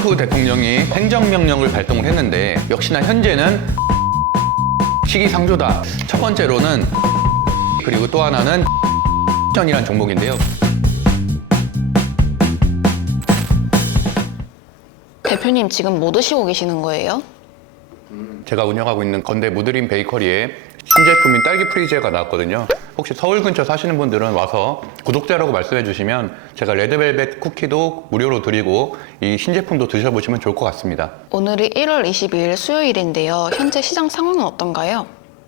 트럼프 대통령이 행정명령을 발동을 했는데 역시나 현재는 시기상조다. 첫 번째로는 그리고 또 하나는 전이란 종목인데요. 대표님 지금 뭐 드시고 계시는 거예요? 제가 운영하고 있는 건대 무드림 베이커리에 신제품인 딸기 프리제가 나왔거든요. 혹시 서울 근처 사시는 분들은 와서 구독자라고 말씀해 주시면 제가 레드벨벳 쿠키도 무료로 드리고 이 신제품도 드셔보시면 좋을 것 같습니다. 오늘이 1월 22일 수요일인데요. 현재 시장 상황은 어떤가요?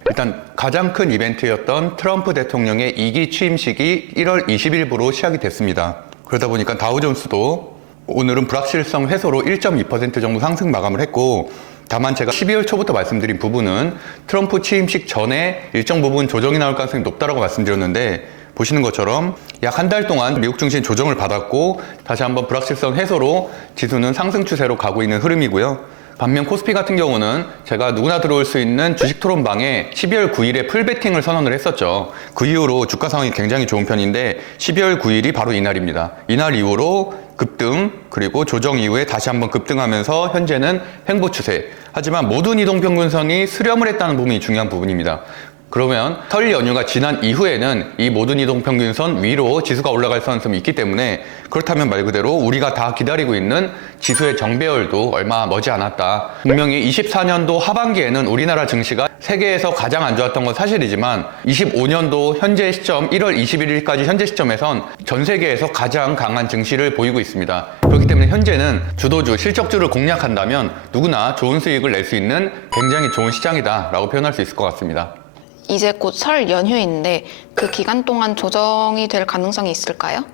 일단 가장 큰 이벤트였던 트럼프 대통령의 2기 취임식이 1월 20일부로 시작이 됐습니다. 그러다 보니까 다우존스도 오늘은 불확실성 해소로 1.2% 정도 상승 마감을 했고, 다만 제가 12월 초부터 말씀드린 부분은 트럼프 취임식 전에 일정 부분 조정이 나올 가능성이 높다고 말씀드렸는데, 보시는 것처럼 약 한 달 동안 미국 증시는 조정을 받았고 다시 한번 불확실성 해소로 지수는 상승 추세로 가고 있는 흐름이고요. 반면 코스피 같은 경우는 제가 누구나 들어올 수 있는 주식 토론방에 12월 9일에 풀베팅을 선언을 했었죠. 그 이후로 주가 상황이 굉장히 좋은 편인데 12월 9일이 바로 이날입니다. 이날 이후로 급등, 그리고 조정 이후에 다시 한번 급등하면서 현재는 횡보 추세. 하지만 모든 이동평균선이 수렴을 했다는 부분이 중요한 부분입니다. 그러면 설 연휴가 지난 이후에는 이 모든 이동평균선 위로 지수가 올라갈 가능성이 있기 때문에, 그렇다면 말 그대로 우리가 다 기다리고 있는 지수의 정배열도 얼마 머지 않았다. 분명히 24년도 하반기에는 우리나라 증시가 세계에서 가장 안 좋았던 건 사실이지만 25년도 현재 시점 1월 21일까지 현재 시점에선 전 세계에서 가장 강한 증시를 보이고 있습니다. 그렇기 때문에 현재는 주도주, 실적주를 공략한다면 누구나 좋은 수익을 낼 수 있는 굉장히 좋은 시장이다라고 표현할 수 있을 것 같습니다. 이제 곧 설 연휴인데 그 기간 동안 조정이 될 가능성이 있을까요?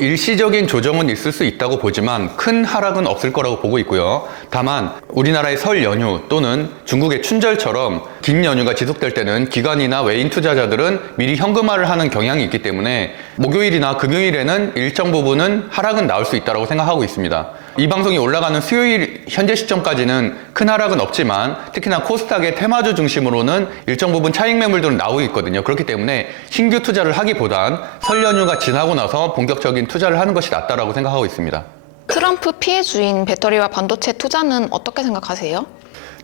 일시적인 조정은 있을 수 있다고 보지만 큰 하락은 없을 거라고 보고 있고요. 다만 우리나라의 설 연휴 또는 중국의 춘절처럼 긴 연휴가 지속될 때는 기관이나 외인 투자자들은 미리 현금화를 하는 경향이 있기 때문에 목요일이나 금요일에는 일정 부분은 하락은 나올 수 있다고 생각하고 있습니다. 이 방송이 올라가는 수요일 현재 시점까지는 큰 하락은 없지만 특히나 코스닥의 테마주 중심으로는 일정 부분 차익 매물들은 나오고 있거든요. 그렇기 때문에 신규 투자를 하기보단 설 연휴가 지나고 나서 본격적인 투자를 하는 것이 낫다라고 생각하고 있습니다. 트럼프 피해주인 배터리와 반도체 투자는 어떻게 생각하세요?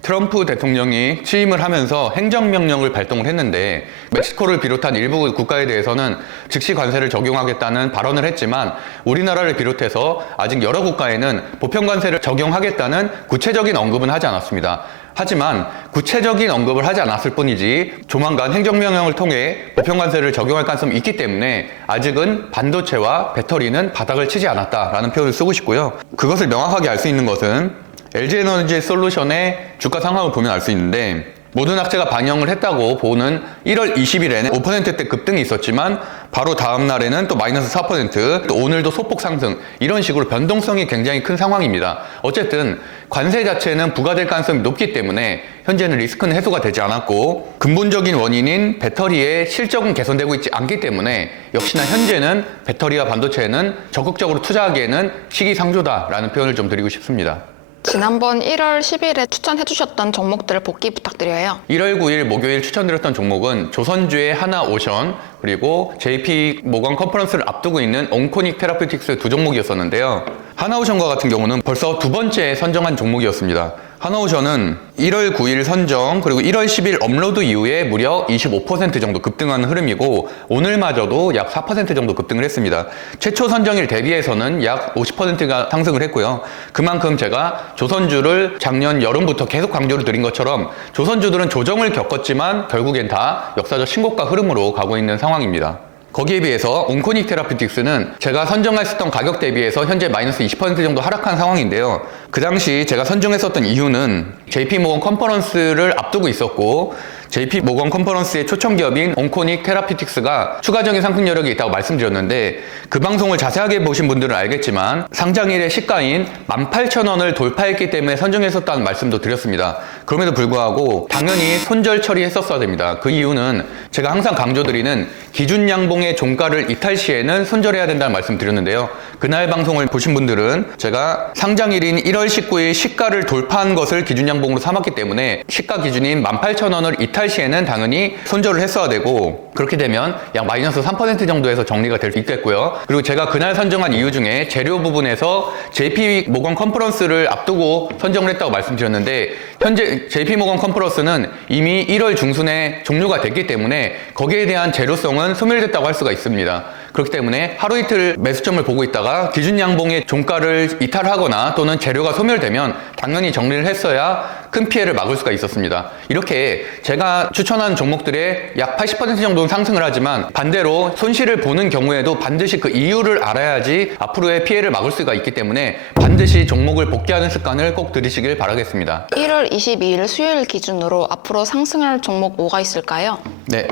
트럼프 대통령이 취임을 하면서 행정명령을 발동을 했는데 멕시코를 비롯한 일부 국가에 대해서는 즉시 관세를 적용하겠다는 발언을 했지만 우리나라를 비롯해서 아직 여러 국가에는 보편관세를 적용하겠다는 구체적인 언급은 하지 않았습니다. 하지만 구체적인 언급을 하지 않았을 뿐이지 조만간 행정명령을 통해 보편관세를 적용할 가능성이 있기 때문에 아직은 반도체와 배터리는 바닥을 치지 않았다라는 표현을 쓰고 싶고요. 그것을 명확하게 알 수 있는 것은 LG에너지 솔루션의 주가 상황을 보면 알 수 있는데, 모든 악재가 반영을 했다고 보는 1월 20일에는 5%대 급등이 있었지만 바로 다음 날에는 또 마이너스 4%, 또 오늘도 소폭 상승, 이런 식으로 변동성이 굉장히 큰 상황입니다. 어쨌든 관세 자체는 부과될 가능성이 높기 때문에 현재는 리스크는 해소가 되지 않았고, 근본적인 원인인 배터리의 실적은 개선되고 있지 않기 때문에 역시나 현재는 배터리와 반도체에는 적극적으로 투자하기에는 시기상조다라는 표현을 좀 드리고 싶습니다. 지난번 1월 10일에 추천해주셨던 종목들을 복귀 부탁드려요. 1월 9일 목요일 추천드렸던 종목은 조선주의 하나오션, 그리고 JP 모건 컨퍼런스를 앞두고 있는 온코닉 테라퓨틱스 두 종목이었었는데요. 하나오션과 같은 경우는 벌써 두 번째 선정한 종목이었습니다. 하나오션은 1월 9일 선정, 그리고 1월 10일 업로드 이후에 무려 25% 정도 급등하는 흐름이고, 오늘마저도 약 4% 정도 급등을 했습니다. 최초 선정일 대비해서는 약 50%가 상승을 했고요. 그만큼 제가 조선주를 작년 여름부터 계속 강조를 드린 것처럼 조선주들은 조정을 겪었지만 결국엔 다 역사적 신고가 흐름으로 가고 있는 상황입니다. 거기에 비해서 온코닉 테라퓨틱스는 제가 선정했었던 가격 대비해서 현재 마이너스 20% 정도 하락한 상황인데요. 그 당시 제가 선정했었던 이유는 JP 모건 컨퍼런스를 앞두고 있었고, JP 모건 컨퍼런스의 초청 기업인 온코닉 테라퓨틱스가 추가적인 상승 여력이 있다고 말씀드렸는데, 그 방송을 자세하게 보신 분들은 알겠지만 상장일의 시가인 18,000원을 돌파했기 때문에 선정했었다는 말씀도 드렸습니다. 그럼에도 불구하고 당연히 손절 처리했었어야 됩니다. 그 이유는 제가 항상 강조드리는 기준 양봉의 종가를 이탈 시에는 손절해야 된다는 말씀 드렸는데요. 그날 방송을 보신 분들은 제가 상장일인 1월 19일 시가를 돌파한 것을 기준 양봉으로 삼았기 때문에 시가 기준인 18,000원을 이탈 이탈 시에는 당연히 손절을 했어야 되고, 그렇게 되면 약 마이너스 3% 정도에서 정리가 될 수 있겠고요. 그리고 제가 그날 선정한 이유 중에 재료 부분에서 JP 모건 컨퍼런스를 앞두고 선정을 했다고 말씀드렸는데, 현재 JP 모건 컨퍼런스는 이미 1월 중순에 종료가 됐기 때문에 거기에 대한 재료성은 소멸됐다고 할 수가 있습니다. 그렇기 때문에 하루 이틀 매수점을 보고 있다가 기준 양봉의 종가를 이탈하거나 또는 재료가 소멸되면 당연히 정리를 했어야 큰 피해를 막을 수가 있었습니다. 이렇게 제가 추천한 종목들의 약 80% 정도는 상승을 하지만 반대로 손실을 보는 경우에도 반드시 그 이유를 알아야지 앞으로의 피해를 막을 수가 있기 때문에 반드시 종목을 복귀하는 습관을 꼭 들이시길 바라겠습니다. 1월 22일 수요일 기준으로 앞으로 상승할 종목 뭐가 있을까요? 네,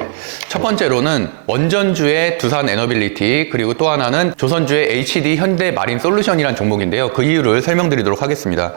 첫 번째로는 원전주의 두산 에너빌리티, 그리고 또 하나는 조선주의 HD 현대 마린 솔루션이라는 종목인데요. 그 이유를 설명드리도록 하겠습니다.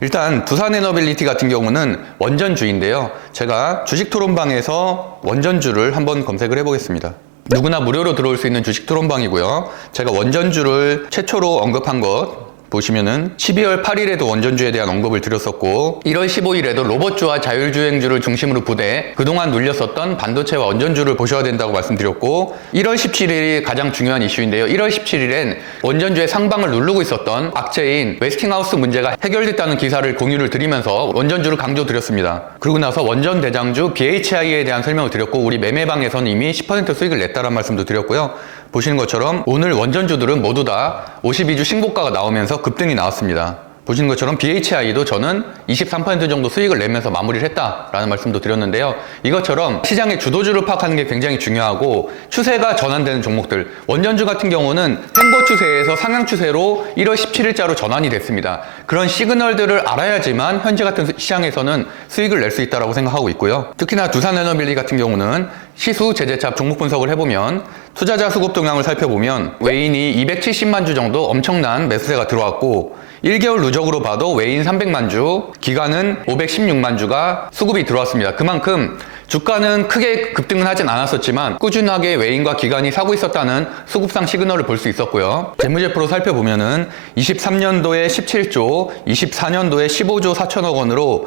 일단 두산 에너빌리티 같은 경우는 원전주인데요. 제가 주식토론방에서 원전주를 한번 검색을 해보겠습니다. 누구나 무료로 들어올 수 있는 주식토론방이고요. 제가 원전주를 최초로 언급한 것 보시면은 12월 8일에도 원전주에 대한 언급을 드렸었고, 1월 15일에도 로봇주와 자율주행주를 중심으로 부대 그동안 눌렸었던 반도체와 원전주를 보셔야 된다고 말씀드렸고, 1월 17일이 가장 중요한 이슈인데요. 1월 17일엔 원전주의 상방을 누르고 있었던 악재인 웨스팅하우스 문제가 해결됐다는 기사를 공유를 드리면서 원전주를 강조드렸습니다. 그러고 나서 원전 대장주 BHI에 대한 설명을 드렸고, 우리 매매방에서는 이미 10% 수익을 냈다는 말씀도 드렸고요. 보시는 것처럼 오늘 원전주들은 모두 다 52주 신고가가 나오면서 급등이 나왔습니다. 보시는 것처럼 BHI도 저는 23% 정도 수익을 내면서 마무리를 했다라는 말씀도 드렸는데요. 이것처럼 시장의 주도주를 파악하는 게 굉장히 중요하고, 추세가 전환되는 종목들, 원전주 같은 경우는 횡보 추세에서 상향 추세로 1월 17일자로 전환이 됐습니다. 그런 시그널들을 알아야지만 현재 같은 시장에서는 수익을 낼 수 있다고 생각하고 있고요. 특히나 두산에너빌리 같은 경우는 시수 제재차 종목 분석을 해보면, 투자자 수급 동향을 살펴보면 외인이 270만 주 정도 엄청난 매수세가 들어왔고, 1개월 누적으로 봐도 외인 300만 주, 기간은 516만 주가 수급이 들어왔습니다. 그만큼 주가는 크게 급등은 하진 않았었지만 꾸준하게 외인과 기관이 사고 있었다는 수급상 시그널을 볼 수 있었고요. 재무제표로 살펴보면은 23년도에 17조, 24년도에 15조 4천억 원으로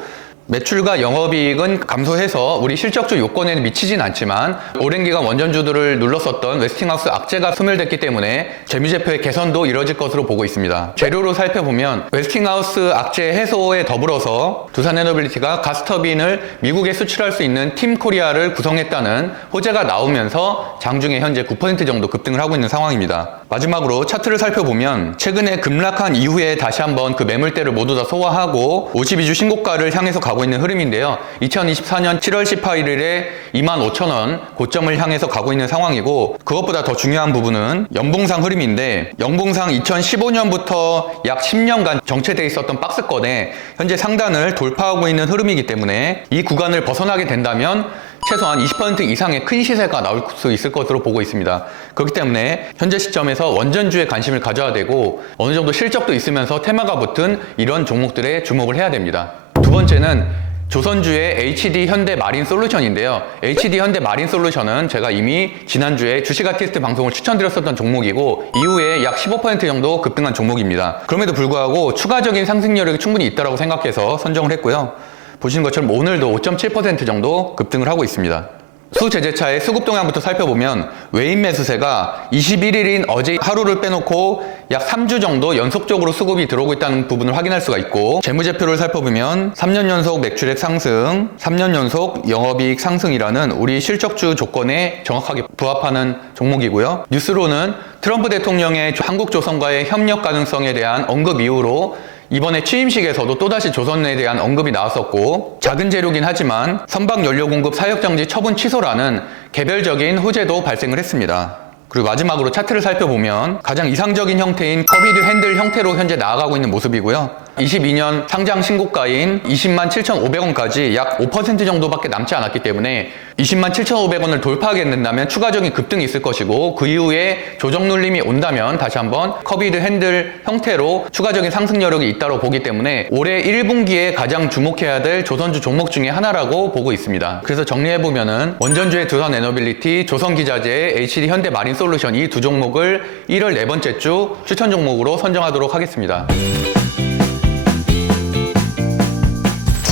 매출과 영업이익은 감소해서 우리 실적주 요건에는 미치진 않지만, 오랜 기간 원전주들을 눌렀었던 웨스팅하우스 악재가 소멸됐기 때문에 재무제표의 개선도 이뤄질 것으로 보고 있습니다. 재료로 살펴보면 웨스팅하우스 악재 해소에 더불어서 두산에너빌리티가 가스터빈을 미국에 수출할 수 있는 팀 코리아를 구성했다는 호재가 나오면서 장중에 현재 9% 정도 급등을 하고 있는 상황입니다. 마지막으로 차트를 살펴보면 최근에 급락한 이후에 다시 한번 그 매물대를 모두 다 소화하고 52주 신고가를 향해서 가고 있는 흐름인데요. 2024년 7월 18일에 25,000원 고점을 향해서 가고 있는 상황이고, 그것보다 더 중요한 부분은 연봉상 흐름인데, 연봉상 2015년부터 약 10년간 정체되어 있었던 박스권에 현재 상단을 돌파하고 있는 흐름이기 때문에 이 구간을 벗어나게 된다면 최소한 20% 이상의 큰 시세가 나올 수 있을 것으로 보고 있습니다. 그렇기 때문에 현재 시점에서 원전주에 관심을 가져야 되고, 어느 정도 실적도 있으면서 테마가 붙은 이런 종목들에 주목을 해야 됩니다. 두 번째는 조선주의 HD 현대 마린 솔루션인데요. HD 현대 마린 솔루션은 제가 이미 지난주에 주식 아티스트 방송을 추천드렸었던 종목이고, 이후에 약 15% 정도 급등한 종목입니다. 그럼에도 불구하고 추가적인 상승 여력이 충분히 있다고 생각해서 선정을 했고요. 보시는 것처럼 오늘도 5.7% 정도 급등을 하고 있습니다. 수제재차의 수급 동향부터 살펴보면 외인 매수세가 21일인 어제 하루를 빼놓고 약 3주 정도 연속적으로 수급이 들어오고 있다는 부분을 확인할 수가 있고, 재무제표를 살펴보면 3년 연속 매출액 상승, 3년 연속 영업이익 상승이라는 우리 실적주 조건에 정확하게 부합하는 종목이고요. 뉴스로는 트럼프 대통령의 한국조선과의 협력 가능성에 대한 언급 이후로 이번에 취임식에서도 또다시 조선에 대한 언급이 나왔었고, 작은 재료긴 하지만 선박연료 공급 사역정지 처분 취소라는 개별적인 호재도 발생을 했습니다. 그리고 마지막으로 차트를 살펴보면 가장 이상적인 형태인 커비드 핸들 형태로 현재 나아가고 있는 모습이고요. 22년 상장 신고가인 20만 7,500원까지 약 5% 정도밖에 남지 않았기 때문에 20만 7,500원을 돌파하게 된다면 추가적인 급등이 있을 것이고, 그 이후에 조정 눌림이 온다면 다시 한번 커비드 핸들 형태로 추가적인 상승 여력이 있다고 보기 때문에 올해 1분기에 가장 주목해야 될 조선주 종목 중에 하나라고 보고 있습니다. 그래서 정리해보면은 원전주의 두산에너빌리티, 조선기자재, HD 현대 마린 솔루션 이 두 종목을 1월 네 번째 주 추천 종목으로 선정하도록 하겠습니다.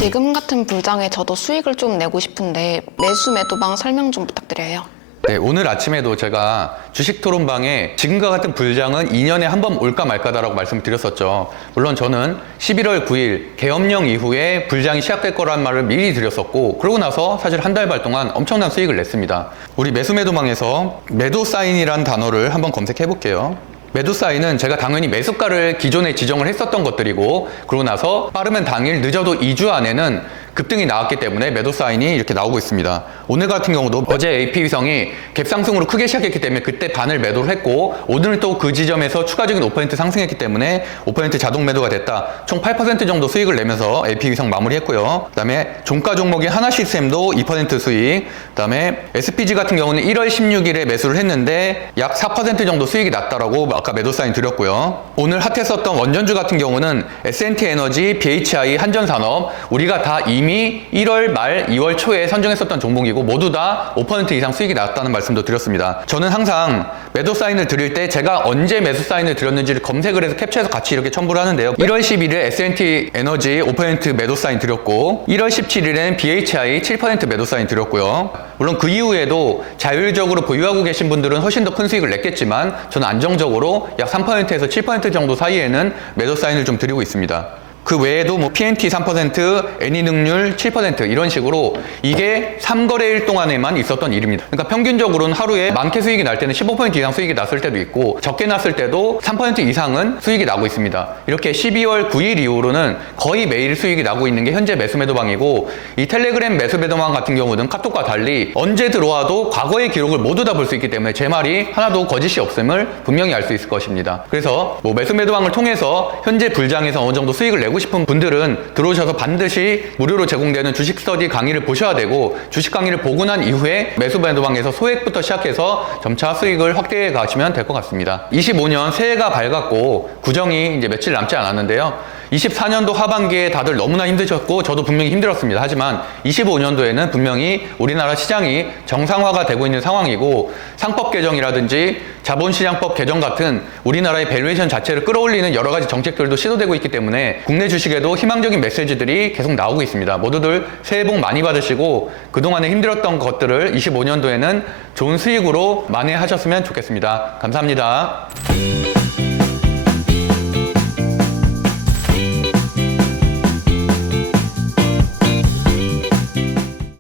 지금 같은 불장에 저도 수익을 좀 내고 싶은데 매수 매도방 설명 좀 부탁드려요. 네, 오늘 아침에도 제가 주식 토론방에 지금과 같은 불장은 2년에 한 번 올까 말까다라고 말씀드렸었죠. 물론 저는 11월 9일 계엄령 이후에 불장이 시작될 거란 말을 미리 드렸었고, 그러고 나서 사실 한 달 반 동안 엄청난 수익을 냈습니다. 우리 매수 매도방에서 매도 사인이란 단어를 한번 검색해 볼게요. 매도 사인은 제가 당연히 매수가를 기존에 지정을 했었던 것들이고, 그러고 나서 빠르면 당일, 늦어도 2주 안에는 급등이 나왔기 때문에 매도 사인이 이렇게 나오고 있습니다. 오늘 같은 경우도 어제 AP위성이 갭상승으로 크게 시작했기 때문에 그때 반을 매도를 했고, 오늘은 또 그 지점에서 추가적인 5% 상승했기 때문에 5% 자동 매도가 됐다. 총 8% 정도 수익을 내면서 AP위성 마무리했고요. 그 다음에 종가 종목인 하나시스템도 2% 수익, 그 다음에 SPG 같은 경우는 1월 16일에 매수를 했는데 약 4% 정도 수익이 났다라고 아까 매도 사인 드렸고요. 오늘 핫했었던 원전주 같은 경우는 S&T에너지, BHI, 한전산업, 우리가 다 이미 1월 말 2월 초에 선정했었던 종목이고 모두 다 5% 이상 수익이 났다는 말씀도 드렸습니다. 저는 항상 매도 사인을 드릴 때 제가 언제 매수 사인을 드렸는지를 검색을 해서 캡처해서 같이 이렇게 첨부를 하는데요. 1월 11일 S&T에너지 5% 매도 사인 드렸고, 1월 17일엔 BHI 7% 매도 사인 드렸고요. 물론 그 이후에도 자율적으로 보유하고 계신 분들은 훨씬 더 큰 수익을 냈겠지만 저는 안정적으로 약 3%에서 7% 정도 사이에는 매도 사인을 좀 드리고 있습니다. 그 외에도 뭐 PNT 3%, 애니능률 7% 이런 식으로 이게 3거래일 동안에만 있었던 일입니다. 그러니까 평균적으로는 하루에 많게 수익이 날 때는 15% 이상 수익이 났을 때도 있고 적게 났을 때도 3% 이상은 수익이 나고 있습니다. 이렇게 12월 9일 이후로는 거의 매일 수익이 나고 있는 게 현재 매수 매도방이고, 이 텔레그램 매수 매도방 같은 경우는 카톡과 달리 언제 들어와도 과거의 기록을 모두 다 볼 수 있기 때문에 제 말이 하나도 거짓이 없음을 분명히 알 수 있을 것입니다. 그래서 뭐 매수 매도방을 통해서 현재 불장에서 어느 정도 수익을 내고 싶은 분들은 들어오셔서 반드시 무료로 제공되는 주식 스터디 강의를 보셔야 되고, 주식 강의를 보고 난 이후에 매수 매도방에서 소액부터 시작해서 점차 수익을 확대해 가시면 될 것 같습니다. 25년 새해가 밝았고 구정이 이제 며칠 남지 않았는데요. 24년도 하반기에 다들 너무나 힘드셨고 저도 분명히 힘들었습니다. 하지만 25년도에는 분명히 우리나라 시장이 정상화가 되고 있는 상황이고, 상법 개정이라든지 자본시장법 개정 같은 우리나라의 밸류에이션 자체를 끌어올리는 여러 가지 정책들도 시도되고 있기 때문에 국내 주식에도 희망적인 메시지들이 계속 나오고 있습니다. 모두들 새해 복 많이 받으시고 그동안에 힘들었던 것들을 25년도에는 좋은 수익으로 만회하셨으면 좋겠습니다. 감사합니다.